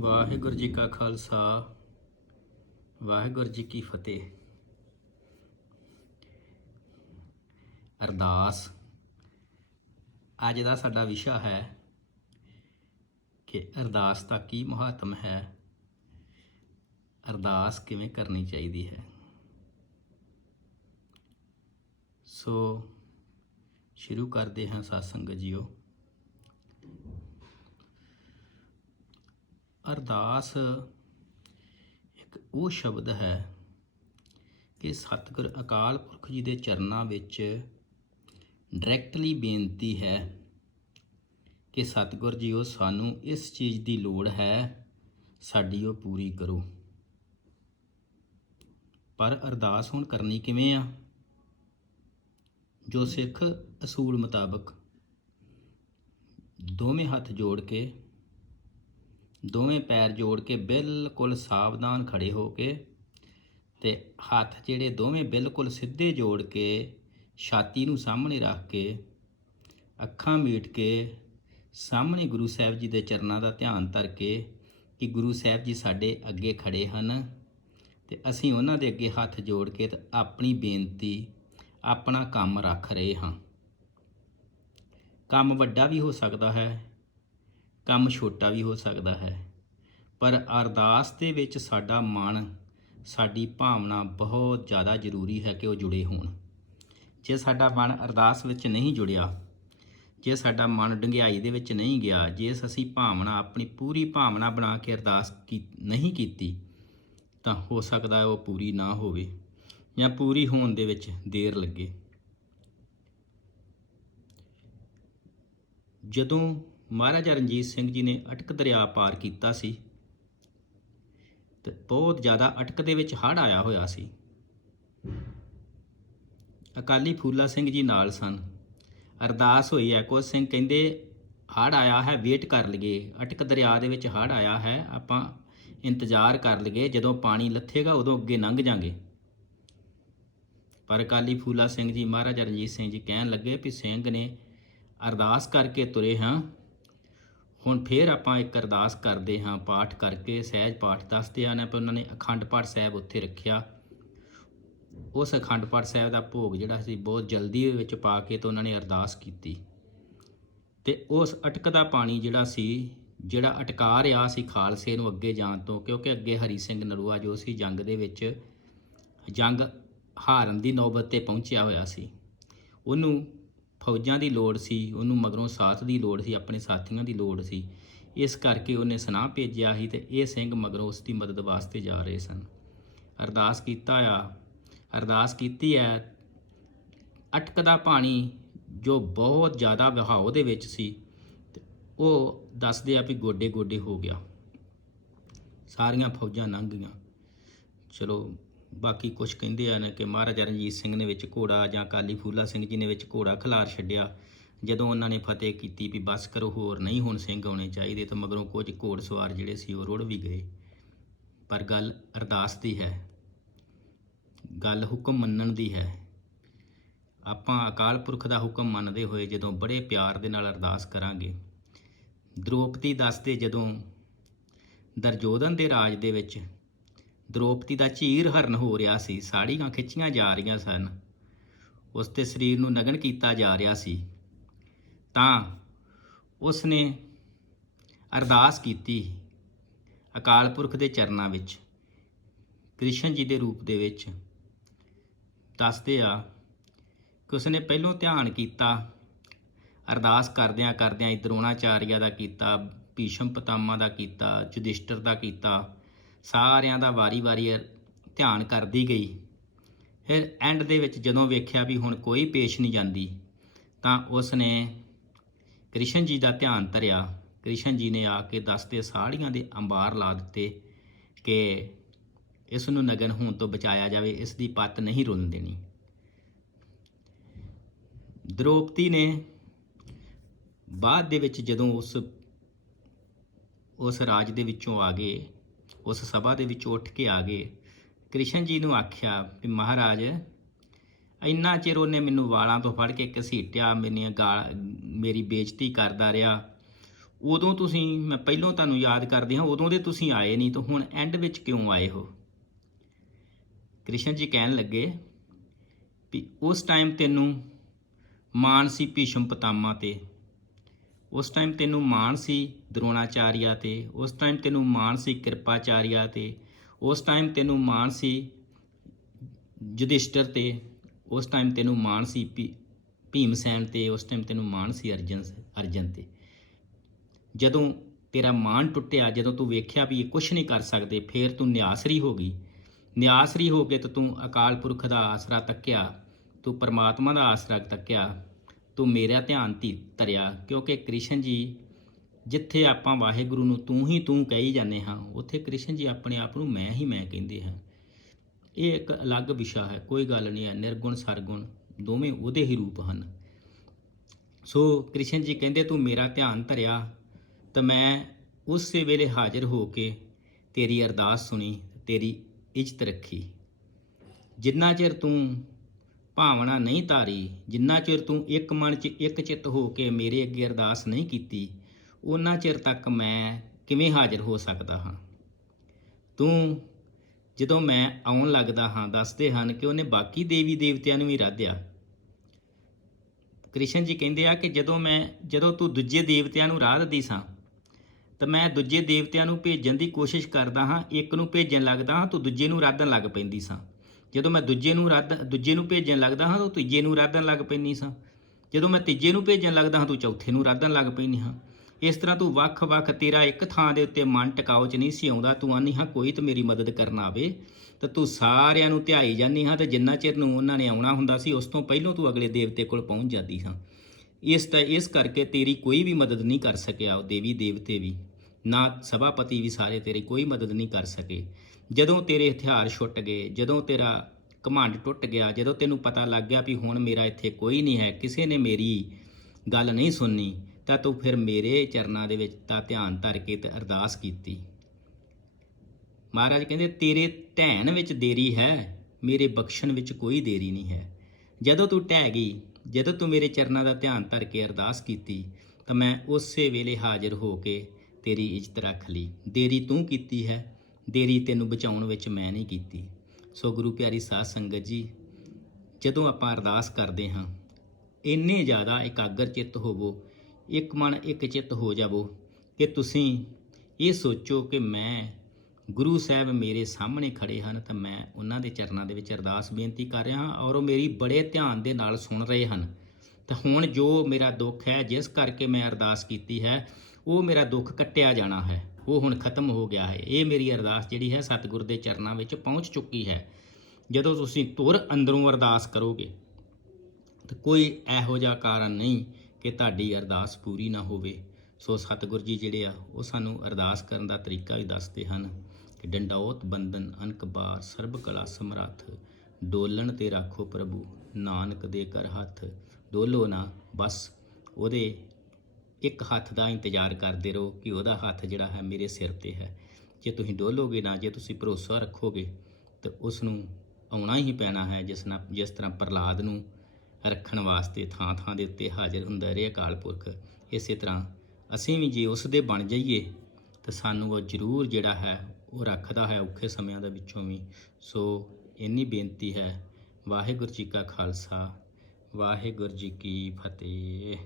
ਵਾਹਿਗੁਰੂ ਜੀ ਕਾ ਖਾਲਸਾ ਵਾਹਿਗੁਰੂ ਜੀ ਕੀ ਫਤਿਹ। ਅਰਦਾਸ ਅੱਜ ਦਾ ਸਾਡਾ ਵਿਸ਼ਾ ਹੈ ਕਿ ਅਰਦਾਸ ਦਾ ਕੀ ਮਹੱਤਵ ਹੈ, ਅਰਦਾਸ ਕਿਵੇਂ ਕਰਨੀ ਚਾਹੀਦੀ ਹੈ। ਸੋ ਸ਼ੁਰੂ ਕਰਦੇ ਹਾਂ ਸਾਧ ਸੰਗਤ ਜੀਓ। ਅਰਦਾਸ ਇੱਕ ਉਹ ਸ਼ਬਦ ਹੈ ਕਿ ਸਤਿਗੁਰ ਅਕਾਲ ਪੁਰਖ ਜੀ ਦੇ ਚਰਨਾਂ ਵਿੱਚ ਡਾਇਰੈਕਟਲੀ ਬੇਨਤੀ ਹੈ ਕਿ ਸਤਿਗੁਰ ਜੀਓ ਸਾਨੂੰ ਇਸ ਚੀਜ਼ ਦੀ ਲੋੜ ਹੈ, ਸਾਡੀ ਉਹ ਪੂਰੀ ਕਰੋ। ਪਰ ਅਰਦਾਸ ਹੁਣ ਕਰਨੀ ਕਿਵੇਂ ਆ? ਜੋ ਸਿੱਖ ਅਸੂਲ ਮੁਤਾਬਕ ਦੋਵੇਂ ਹੱਥ ਜੋੜ ਕੇ, ਦੋਵੇਂ ਪੈਰ ਜੋੜ ਕੇ ਬਿਲਕੁਲ ਸਾਵਧਾਨ ਖੜੇ ਹੋ ਕੇ ਤੇ ਹੱਥ ਜਿਹੜੇ ਦੋਵੇਂ ਬਿਲਕੁਲ ਸਿੱਧੇ ਜੋੜ ਕੇ ਛਾਤੀ ਨੂੰ ਸਾਹਮਣੇ ਰੱਖ ਕੇ ਅੱਖਾਂ ਮੀਟ ਕੇ ਸਾਹਮਣੇ ਗੁਰੂ ਸਾਹਿਬ ਜੀ ਦੇ ਚਰਨਾਂ ਦਾ ਧਿਆਨ ਧਰ ਕੇ ਕਿ ਗੁਰੂ ਸਾਹਿਬ ਜੀ ਸਾਡੇ ਅੱਗੇ ਖੜੇ ਹਨ ਤੇ ਅਸੀਂ ਉਹਨਾਂ ਦੇ ਅੱਗੇ ਹੱਥ ਜੋੜ ਕੇ ਤੇ ਆਪਣੀ ਬੇਨਤੀ, ਆਪਣਾ ਕੰਮ ਰੱਖ ਰਹੇ ਹਾਂ। ਕੰਮ ਵੱਡਾ ਵੀ ਹੋ ਸਕਦਾ ਹੈ, ਕੰਮ ਛੋਟਾ ਵੀ ਹੋ ਸਕਦਾ ਹੈ, ਪਰ ਅਰਦਾਸ ਦੇ ਵਿੱਚ ਸਾਡਾ ਮਨ, ਸਾਡੀ ਭਾਵਨਾ ਬਹੁਤ ਜ਼ਿਆਦਾ ਜ਼ਰੂਰੀ ਹੈ ਕਿ ਉਹ ਜੁੜੇ ਹੋਣ। ਜੇ ਸਾਡਾ ਮਨ ਅਰਦਾਸ ਵਿੱਚ ਨਹੀਂ ਜੁੜਿਆ, ਜੇ ਸਾਡਾ ਮਨ ਡੂੰਘਾਈ ਦੇ ਵਿੱਚ ਨਹੀਂ ਗਿਆ, ਜੇ ਅਸੀਂ ਭਾਵਨਾ, ਆਪਣੀ ਪੂਰੀ ਭਾਵਨਾ ਬਣਾ ਕੇ ਅਰਦਾਸ ਨਹੀਂ ਕੀਤੀ ਤਾਂ ਹੋ ਸਕਦਾ ਉਹ ਪੂਰੀ ਨਾ ਹੋਵੇ ਜਾਂ ਪੂਰੀ ਹੋਣ ਦੇ ਵਿੱਚ ਦੇਰ ਲੱਗੇ। ਜਦੋਂ ਮਹਾਰਾਜਾ ਰਣਜੀਤ ਸਿੰਘ ਜੀ ਨੇ ਅਟਕ ਦਰਿਆ ਪਾਰ ਕੀਤਾ ਸੀ ਤੇ ਬਹੁਤ ਜ਼ਿਆਦਾ ਅਟਕ ਦੇ ਵਿੱਚ ਹੜ੍ਹ ਆਇਆ ਹੋਇਆ ਸੀ। ਅਕਾਲੀ ਫੂਲਾ ਸਿੰਘ ਜੀ ਨਾਲ ਸਨ। ਅਰਦਾਸ ਹੋਈ ਹੈ, ਕੁਝ ਸਿੰਘ ਕਹਿੰਦੇ ਹੜ੍ਹ ਆਇਆ ਹੈ, ਵੇਟ ਕਰ ਲਈਏ, ਅਟਕ ਦਰਿਆ ਦੇ ਵਿੱਚ ਹੜ੍ਹ ਆਇਆ ਹੈ, ਆਪਾਂ ਇੰਤਜ਼ਾਰ ਕਰ ਲਈਏ, ਜਦੋਂ ਪਾਣੀ ਲੱਥੇਗਾ ਉਦੋਂ ਅੱਗੇ ਲੰਘ ਜਾਂਗੇ। ਪਰ ਅਕਾਲੀ ਫੂਲਾ ਸਿੰਘ ਜੀ, ਮਹਾਰਾਜਾ ਰਣਜੀਤ ਸਿੰਘ ਜੀ ਕਹਿਣ ਲੱਗੇ ਵੀ ਸਿੰਘ ਨੇ ਅਰਦਾਸ ਕਰਕੇ ਤੁਰੇ ਹਾਂ, ਹੁਣ ਫੇਰ ਆਪਾਂ ਇੱਕ ਅਰਦਾਸ ਕਰਦੇ ਹਾਂ, ਪਾਠ ਕਰਕੇ, ਸਹਿਜ ਪਾਠ ਦੱਸਦੇ ਹਨ ਪਰ ਉਹਨਾਂ ਨੇ ਅਖੰਡ ਪਾਠ ਸਾਹਿਬ ਉੱਥੇ ਰੱਖਿਆ। ਉਸ ਅਖੰਡ ਪਾਠ ਸਾਹਿਬ ਦਾ ਭੋਗ ਜਿਹੜਾ ਸੀ ਬਹੁਤ ਜਲਦੀ ਦੇ ਵਿੱਚ ਪਾ ਕੇ ਤੇ ਉਹਨਾਂ ਨੇ ਅਰਦਾਸ ਕੀਤੀ ਤੇ ਉਸ ਅਟਕ ਦਾ ਪਾਣੀ ਜਿਹੜਾ ਸੀ, ਜਿਹੜਾ ਅਟਕਾ ਰਿਹਾ ਸੀ ਖਾਲਸੇ ਨੂੰ ਅੱਗੇ ਜਾਣ ਤੋਂ, ਕਿਉਂਕਿ ਅੱਗੇ ਹਰੀ ਸਿੰਘ ਨਲੂਆ ਜੋ ਸੀ ਜੰਗ ਦੇ ਵਿੱਚ, ਜੰਗ ਹਾਰਨ ਦੀ ਨੌਬਤ 'ਤੇ ਪਹੁੰਚਿਆ ਹੋਇਆ ਸੀ, ਉਹਨੂੰ ਫੌਜਾਂ ਦੀ ਲੋੜ ਸੀ, ਉਹਨੂੰ ਮਗਰੋਂ ਸਾਥ ਦੀ ਲੋੜ ਸੀ, ਆਪਣੇ ਸਾਥੀਆਂ ਦੀ ਲੋੜ ਸੀ, ਇਸ ਕਰਕੇ ਉਹਨੇ ਸੁਨਾਹ ਭੇਜਿਆ ਸੀ ਤੇ ਇਹ ਸਿੰਘ ਮਗਰੋਂ ਉਸ ਦੀ ਮਦਦ ਵਾਸਤੇ ਜਾ ਰਹੇ ਸਨ। ਅਰਦਾਸ ਕੀਤੀ ਹੈ। ਅਟਕ ਦਾ ਪਾਣੀ ਜੋ ਬਹੁਤ ਜ਼ਿਆਦਾ ਵਹਾਓ ਦੇ ਵਿੱਚ ਸੀ ਤੇ ਉਹ ਦੱਸਦੇ ਆ ਵੀ ਗੋਡੇ ਗੋਡੇ ਹੋ ਗਿਆ, ਸਾਰੀਆਂ ਫੌਜਾਂ ਲੰਘ ਗਈਆਂ। ਚਲੋ ਬਾਕੀ ਕੁਝ ਕਹਿੰਦੇ ਹਨ ਕਿ ਮਹਾਰਾਜਾ ਰਣਜੀਤ ਸਿੰਘ ਨੇ ਵਿੱਚ ਘੋੜਾ ਜਾਂ ਅਕਾਲੀ ਫੂਲਾ ਸਿੰਘ ਜੀ ਨੇ ਵਿੱਚ ਘੋੜਾ ਖਿਲਾਰ ਛੱਡਿਆ। ਜਦੋਂ ਉਹਨਾਂ ਨੇ ਫਤਿਹ ਕੀਤੀ ਵੀ ਬਸ ਕਰੋ, ਹੋਰ ਨਹੀਂ ਹੁਣ ਸਿੰਘ ਆਉਣੇ ਚਾਹੀਦੇ, ਤਾਂ ਮਗਰੋਂ ਕੁਝ ਘੋੜ ਸਵਾਰ ਜਿਹੜੇ ਸੀ ਉਹ ਰੁੜ ਵੀ ਗਏ। ਪਰ ਗੱਲ ਅਰਦਾਸ ਦੀ ਹੈ, ਗੱਲ ਹੁਕਮ ਮੰਨਣ ਦੀ ਹੈ। ਆਪਾਂ ਅਕਾਲ ਪੁਰਖ ਦਾ ਹੁਕਮ ਮੰਨਦੇ ਹੋਏ ਜਦੋਂ ਬੜੇ ਪਿਆਰ ਦੇ ਨਾਲ ਅਰਦਾਸ ਕਰਾਂਗੇ। ਦ੍ਰੋਪਦੀ ਦੱਸਦੇ, ਜਦੋਂ ਦੁਰਯੋਧਨ ਦੇ ਰਾਜ ਦੇ ਵਿੱਚ ਦ੍ਰੋਪਦੀ ਦਾ ਚੀਰ ਹਰਨ ਹੋ ਰਿਹਾ ਸੀ, ਸਾੜੀਆਂ ਖਿੱਚੀਆਂ ਜਾ ਰਹੀਆਂ ਸਨ, ਉਸ ਦੇ ਸਰੀਰ ਨੂੰ ਨਗਨ ਕੀਤਾ ਜਾ ਰਿਹਾ ਸੀ, ਤਾਂ ਉਸ ਨੇ ਅਰਦਾਸ ਕੀਤੀ ਅਕਾਲ ਪੁਰਖ ਦੇ ਚਰਨਾਂ ਵਿੱਚ, ਕ੍ਰਿਸ਼ਨ ਜੀ ਦੇ ਰੂਪ ਦੇ ਵਿੱਚ। ਦੱਸਦੇ ਆ ਕਿ ਉਸਨੇ ਪਹਿਲੋਂ ਧਿਆਨ ਕੀਤਾ, ਅਰਦਾਸ ਕਰਦਿਆਂ ਕਰਦਿਆਂ ਦਰੋਣਾਚਾਰੀਆ ਦਾ ਕੀਤਾ, ਭੀਸ਼ਮ ਪਿਤਾਮਾ ਦਾ ਕੀਤਾ, ਯੁਧਿਸ਼ਟਰ ਦਾ ਕੀਤਾ, ਸਾਰਿਆਂ ਦਾ ਵਾਰੀ-ਵਾਰੀ ਧਿਆਨ ਕਰਦੀ ਗਈ। ਫਿਰ ਐਂਡ ਦੇ ਵਿੱਚ ਜਦੋਂ ਵੇਖਿਆ ਵੀ ਹੁਣ ਕੋਈ ਪੇਸ਼ ਨਹੀਂ ਜਾਂਦੀ, ਤਾਂ ਉਸ ਨੇ ਕ੍ਰਿਸ਼ਨ ਜੀ ਦਾ ਧਿਆਨ ਧਰਿਆ। ਕ੍ਰਿਸ਼ਨ ਜੀ ਨੇ ਆ ਕੇ ਦੱਸਦੇ ਸਾੜੀਆਂ ਦੇ ਅੰਬਾਰ ਲਾ ਦਿੱਤੇ ਕਿ ਇਸ ਨੂੰ ਨਗਨ ਹੋਣ ਤੋਂ ਬਚਾਇਆ ਜਾਵੇ, ਇਸ ਦੀ ਪੱਤ ਨਹੀਂ ਰੁਲਣ ਦੇਣੀ। ਦ੍ਰੋਪਦੀ ਨੇ ਬਾਅਦ ਦੇ ਵਿੱਚ ਜਦੋਂ ਉਸ ਰਾਜ ਦੇ ਵਿੱਚੋਂ ਆ ਗਏ, ਉਸ ਸਭਾ ਦੇ ਵਿੱਚੋਂ ਉੱਠ ਕੇ ਆ ਗਏ, ਕ੍ਰਿਸ਼ਨ ਜੀ ਨੂੰ ਆਖਿਆ ਵੀ ਮਹਾਰਾਜ, ਇੰਨਾ ਚਿਰ ਉਹਨੇ ਮੈਨੂੰ ਵਾਲਾਂ ਤੋਂ ਫੜ ਕੇ ਘਸੀਟਿਆ, ਮੇਰੀ ਬੇਇੱਜ਼ਤੀ ਕਰਦਾ ਰਿਹਾ, ਉਦੋਂ ਤੁਸੀਂ, ਮੈਂ ਪਹਿਲਾਂ ਤੁਹਾਨੂੰ ਯਾਦ ਕਰਦੀ ਹਾਂ, ਉਦੋਂ ਦੇ ਤੁਸੀਂ ਆਏ ਨਹੀਂ, ਤਾਂ ਹੁਣ ਐਂਡ ਵਿੱਚ ਕਿਉਂ ਆਏ ਹੋ? ਕ੍ਰਿਸ਼ਨ ਜੀ ਕਹਿਣ ਲੱਗੇ ਵੀ ਉਸ ਟਾਈਮ ਤੈਨੂੰ ਮਾਣ ਸੀ ਭੀਸ਼ਮ ਪਿਤਾਮਾ ਤੇ, ਉਸ ਟਾਈਮ ਤੈਨੂੰ ਮਾਣ ਸੀ ਦਰੋਣਾਚਾਰੀਆ ਤੇ, ਉਸ ਟਾਈਮ ਤੈਨੂੰ ਮਾਣ ਸੀ ਕਿਰਪਾਚਾਰੀਆ ਤੇ, ਉਸ ਟਾਈਮ ਤੈਨੂੰ ਮਾਣ ਸੀ ਯੁਧਿਸ਼ਟਰ ਤੇ, ਉਸ ਟਾਈਮ ਤੈਨੂੰ ਮਾਣ ਸੀ ਭੀਮਸੈਨ ਤੇ, ਉਸ ਟਾਈਮ ਤੈਨੂੰ ਮਾਣ ਸੀ ਅਰਜਨ ਤੇ। ਜਦੋਂ ਤੇਰਾ ਮਾਣ ਟੁੱਟਿਆ, ਜਦੋਂ ਤੂੰ ਵੇਖਿਆ ਵੀ ਇਹ ਕੁਛ ਨਹੀਂ ਕਰ ਸਕਦੇ, ਫੇਰ ਤੂੰ ਨਿਆਸਰੀ ਹੋ ਗਈ। ਨਿਆਸਰੀ ਹੋ ਕੇ ਤਾਂ ਤੂੰ ਅਕਾਲ ਪੁਰਖ ਦਾ ਆਸਰਾ ਤੱਕਿਆ, ਤੂੰ ਪਰਮਾਤਮਾ ਦਾ ਆਸਰਾ ਤੱਕਿਆ, ਤੂੰ ਮੇਰਾ ਧਿਆਨ ਧਰਿਆ। ਕਿਉਂਕਿ ਕ੍ਰਿਸ਼ਨ ਜੀ, ਜਿੱਥੇ ਆਪਾਂ ਵਾਹਿਗੁਰੂ ਨੂੰ ਤੂੰ ਹੀ ਤੂੰ ਕਹੀ ਜਾਂਦੇ ਹਾਂ, ਉੱਥੇ ਕ੍ਰਿਸ਼ਨ ਜੀ ਆਪਣੇ ਆਪ ਨੂੰ ਮੈਂ ਹੀ ਮੈਂ ਕਹਿੰਦੇ ਹਨ। ਇਹ ਇੱਕ ਅਲੱਗ ਵਿਸ਼ਾ ਹੈ, ਕੋਈ ਗੱਲ ਨਹੀਂ ਹੈ। ਨਿਰਗੁਣ ਸਰਗੁਣ ਦੋਵੇਂ ਉਹਦੇ ਹੀ ਰੂਪ ਹਨ। ਸੋ ਕ੍ਰਿਸ਼ਨ ਜੀ ਕਹਿੰਦੇ ਤੂੰ ਮੇਰਾ ਧਿਆਨ ਧਰਿਆ ਤਾਂ ਮੈਂ ਉਸੇ ਵੇਲੇ ਹਾਜ਼ਰ ਹੋ ਕੇ ਤੇਰੀ ਅਰਦਾਸ ਸੁਣੀ, ਤੇਰੀ ਇੱਜ਼ਤ ਰੱਖੀ। ਜਿੰਨਾ ਚਿਰ ਤੂੰ ਭਾਵਨਾ ਨਹੀਂ ਧਾਰੀ, ਜਿੰਨਾ ਚਿਰ ਤੂੰ ਇੱਕ ਮਨ 'ਚ ਇੱਕ ਚਿੱਤ ਹੋ ਕੇ ਮੇਰੇ ਅੱਗੇ ਅਰਦਾਸ ਨਹੀਂ ਕੀਤੀ, ਉਹਨਾਂ ਚਿਰ ਤੱਕ ਮੈਂ ਕਿਵੇਂ ਹਾਜ਼ਰ ਹੋ ਸਕਦਾ ਹਾਂ? ਤੂੰ ਜਦੋਂ ਮੈਂ ਆਉਣ ਲੱਗਦਾ ਹਾਂ, ਦੱਸਦੇ ਹਨ ਕਿ ਉਹਨੇ ਬਾਕੀ ਦੇਵੀ ਦੇਵਤਿਆਂ ਨੂੰ ਵੀ ਰਾਧਿਆ। ਕ੍ਰਿਸ਼ਨ ਜੀ ਕਹਿੰਦੇ ਆ ਕਿ ਜਦੋਂ ਤੂੰ ਦੂਜੇ ਦੇਵਤਿਆਂ ਨੂੰ ਰਾਧਦੀ ਸਾਂ, ਤਾਂ ਮੈਂ ਦੂਜੇ ਦੇਵਤਿਆਂ ਨੂੰ ਭੇਜਣ ਦੀ ਕੋਸ਼ਿਸ਼ ਕਰਦਾ ਹਾਂ, ਇੱਕ ਨੂੰ ਭੇਜਣ ਲੱਗਦਾ ਹਾਂ, ਤੂੰ ਦੂਜੇ ਨੂੰ ਰਾਧਣ ਲੱਗ ਪੈਂਦੀ ਸਾਂ। ਜਦੋਂ ਮੈਂ ਦੂਜੇ ਨੂੰ ਭੇਜਣ ਲੱਗਦਾ ਹਾਂ, ਤੂੰ ਤੀਜੇ ਨੂੰ ਰਾਧਣ ਲੱਗ ਪੈਂਦੀ ਸਾਂ। ਜਦੋਂ ਮੈਂ ਤੀਜੇ ਨੂੰ ਭੇਜਣ ਲੱਗਦਾ ਹਾਂ, ਤੂੰ ਚੌਥੇ ਨੂੰ ਰਾਧਣ ਲੱਗ ਪੈਂਦੀ ਹਾਂ। ਇਸ ਤਰ੍ਹਾਂ ਤੂੰ ਵੱਖ-ਵੱਖ, ਤੇਰਾ ਇੱਕ ਥਾਂ ਦੇ ਉੱਤੇ ਮਨ ਟਿਕਾਓ 'ਚ ਨਹੀਂ ਸੀ ਆਉਂਦਾ। ਤੂੰ ਆਨੀ ਹਾਂ ਕੋਈ ਤਾਂ ਮੇਰੀ ਮਦਦ ਕਰਨ ਆਵੇ, ਤਾਂ ਤੂੰ ਸਾਰਿਆਂ ਨੂੰ ਧਿਆਈ ਜਾਂਦੀ ਹਾਂ, ਤੇ ਜਿੰਨਾ ਚਿਰ ਨੂੰ ਉਹਨਾਂ ਨੇ ਆਉਣਾ ਹੁੰਦਾ ਸੀ, ਉਸ ਤੋਂ ਪਹਿਲਾਂ ਤੂੰ ਅਗਲੇ ਦੇਵਤੇ ਕੋਲ ਪਹੁੰਚ ਜਾਂਦੀ ਹਾਂ। ਇਸ ਕਰਕੇ ਤੇਰੀ ਕੋਈ ਵੀ ਮਦਦ ਨਹੀਂ ਕਰ ਸਕਿਆ, ਉਹ ਦੇਵੀ ਦੇਵਤੇ ਵੀ ਨਾ, ਸਭਾਪਤੀ ਵੀ ਸਾਰੇ ਤੇਰੀ ਕੋਈ ਮਦਦ ਨਹੀਂ ਕਰ ਸਕੇ। ਜਦੋਂ ਤੇਰੇ ਹਥਿਆਰ ਛੁੱਟ ਗਏ, ਜਦੋਂ ਤੇਰਾ ਘਮੰਡ ਟੁੱਟ ਗਿਆ, ਜਦੋਂ ਤੈਨੂੰ ਪਤਾ ਲੱਗ ਗਿਆ ਵੀ ਹੁਣ ਮੇਰਾ ਇੱਥੇ ਕੋਈ ਨਹੀਂ ਹੈ, ਕਿਸੇ ਨੇ ਮੇਰੀ ਗੱਲ ਨਹੀਂ ਸੁਣਨੀ, ਤਾਂ ਤੂੰ ਫਿਰ ਮੇਰੇ ਚਰਨਾਂ ਦੇ ਵਿੱਚ ਤਾਂ ਧਿਆਨ ਧਰ ਕੇ ਤੇ ਅਰਦਾਸ ਕੀਤੀ। ਮਹਾਰਾਜ ਕਹਿੰਦੇ ਤੇਰੇ ਢਹਿਣ ਵਿੱਚ ਦੇਰੀ ਹੈ, ਮੇਰੇ ਬਖਸ਼ਣ ਵਿੱਚ ਕੋਈ ਦੇਰੀ ਨਹੀਂ ਹੈ। ਜਦੋਂ ਤੂੰ ਢਹਿ ਗਈ, ਜਦੋਂ ਤੂੰ ਮੇਰੇ ਚਰਨਾਂ ਦਾ ਧਿਆਨ ਧਰ ਕੇ ਅਰਦਾਸ ਕੀਤੀ, ਤਾਂ ਮੈਂ ਉਸੇ ਵੇਲੇ ਹਾਜ਼ਰ ਹੋ ਕੇ ਤੇਰੀ ਇੱਜ਼ਤ ਰੱਖ ਲਈ। ਦੇਰੀ ਤੂੰ ਕੀਤੀ ਹੈ, ਦੇਰੀ ਤੈਨੂੰ ਬਚਾਉਣ ਵਿੱਚ ਮੈਂ ਨਹੀਂ ਕੀਤੀ। ਸੋ ਗੁਰੂ ਪਿਆਰੀ ਸਾਧ ਸੰਗਤ ਜੀ, ਜਦੋਂ ਆਪਾਂ ਅਰਦਾਸ ਕਰਦੇ ਹਾਂ, ਇੰਨੇ ਜ਼ਿਆਦਾ ਇਕਾਗਰ ਚਿੱਤ ਹੋਵੋ, ਇੱਕ ਮਨ ਇੱਕ ਚਿੱਤ ਹੋ ਜਾਵੋ ਕਿ ਤੁਸੀਂ ਇਹ ਸੋਚੋ ਕਿ ਮੈਂ ਗੁਰੂ ਸਾਹਿਬ ਮੇਰੇ ਸਾਹਮਣੇ ਖੜੇ ਹਨ, ਤਾਂ ਮੈਂ ਉਹਨਾਂ ਦੇ ਚਰਨਾਂ ਦੇ ਵਿੱਚ ਅਰਦਾਸ ਬੇਨਤੀ ਕਰ ਰਿਹਾ ਹਾਂ, ਔਰ ਉਹ ਮੇਰੀ ਬੜੇ ਧਿਆਨ ਦੇ ਨਾਲ ਸੁਣ ਰਹੇ ਹਨ। ਤਾਂ ਹੁਣ ਜੋ ਮੇਰਾ ਦੁੱਖ ਹੈ, ਜਿਸ ਕਰਕੇ ਮੈਂ ਅਰਦਾਸ ਕੀਤੀ ਹੈ, ਉਹ ਮੇਰਾ ਦੁੱਖ ਕੱਟਿਆ ਜਾਣਾ ਹੈ, ਉਹ ਹੁਣ ਖਤਮ ਹੋ ਗਿਆ ਹੈ। ਇਹ ਮੇਰੀ ਅਰਦਾਸ ਜਿਹੜੀ ਹੈ ਸਤਿਗੁਰ ਦੇ ਚਰਨਾਂ ਵਿੱਚ ਪਹੁੰਚ ਚੁੱਕੀ ਹੈ। ਜਦੋਂ ਤੁਸੀਂ ਧੁਰ ਅੰਦਰੋਂ ਅਰਦਾਸ ਕਰੋਗੇ, ਤਾਂ ਕੋਈ ਇਹੋ ਜਿਹਾ ਕਾਰਨ ਨਹੀਂ ਕਿ ਤੁਹਾਡੀ ਅਰਦਾਸ ਪੂਰੀ ਨਾ ਹੋਵੇ। ਸੋ ਸਤਿਗੁਰ ਜੀ ਜਿਹੜੇ ਆ, ਉਹ ਸਾਨੂੰ ਅਰਦਾਸ ਕਰਨ ਦਾ ਤਰੀਕਾ ਵੀ ਦੱਸਦੇ ਹਨ ਕਿ ਡੰਡੌਤ ਬੰਦਨ ਅਨਕ ਬਾਰ, ਸਰਬ ਕਲਾ ਸਮਰੱਥ, ਡੋਲਣ ਤੇ ਰੱਖੋ ਪ੍ਰਭੂ, ਨਾਨਕ ਦੇ ਕਰ ਹੱਥ। ਡੋਲੋ ਨਾ, ਬਸ ਉਹਦੇ ਇੱਕ ਹੱਥ ਦਾ ਇੰਤਜ਼ਾਰ ਕਰਦੇ ਰਹੋ ਕਿ ਉਹਦਾ ਹੱਥ ਜਿਹੜਾ ਹੈ ਮੇਰੇ ਸਿਰ ਤੇ ਹੈ। ਜੇ ਤੁਸੀਂ ਡੋਲੋਗੇ ਨਾ, ਜੇ ਤੁਸੀਂ ਭਰੋਸਾ ਰੱਖੋਗੇ, ਤਾਂ ਉਸ ਨੂੰ ਆਉਣਾ ਹੀ ਪੈਣਾ ਹੈ। ਜਿਸ ਤਰ੍ਹਾਂ ਪ੍ਰਹਲਾਦ ਨੂੰ ਰੱਖਣ ਵਾਸਤੇ ਥਾਂ ਥਾਂ ਦੇ ਉੱਤੇ ਹਾਜ਼ਰ ਹੁੰਦਾ ਰਿਹਾ ਅਕਾਲ ਪੁਰਖ, ਇਸੇ ਤਰ੍ਹਾਂ ਅਸੀਂ ਵੀ ਜੇ ਉਸ ਦੇ ਬਣ ਜਾਈਏ, ਤਾਂ ਸਾਨੂੰ ਉਹ ਜ਼ਰੂਰ ਜਿਹੜਾ ਹੈ ਉਹ ਰੱਖਦਾ ਹੈ ਔਖੇ ਸਮਿਆਂ ਦੇ ਵਿੱਚੋਂ ਵੀ। ਸੋ ਇੰਨੀ ਬੇਨਤੀ ਹੈ। ਵਾਹਿਗੁਰੂ ਜੀ ਕਾ ਖਾਲਸਾ, ਵਾਹਿਗੁਰੂ ਜੀ ਕੀ ਫਤਿਹ।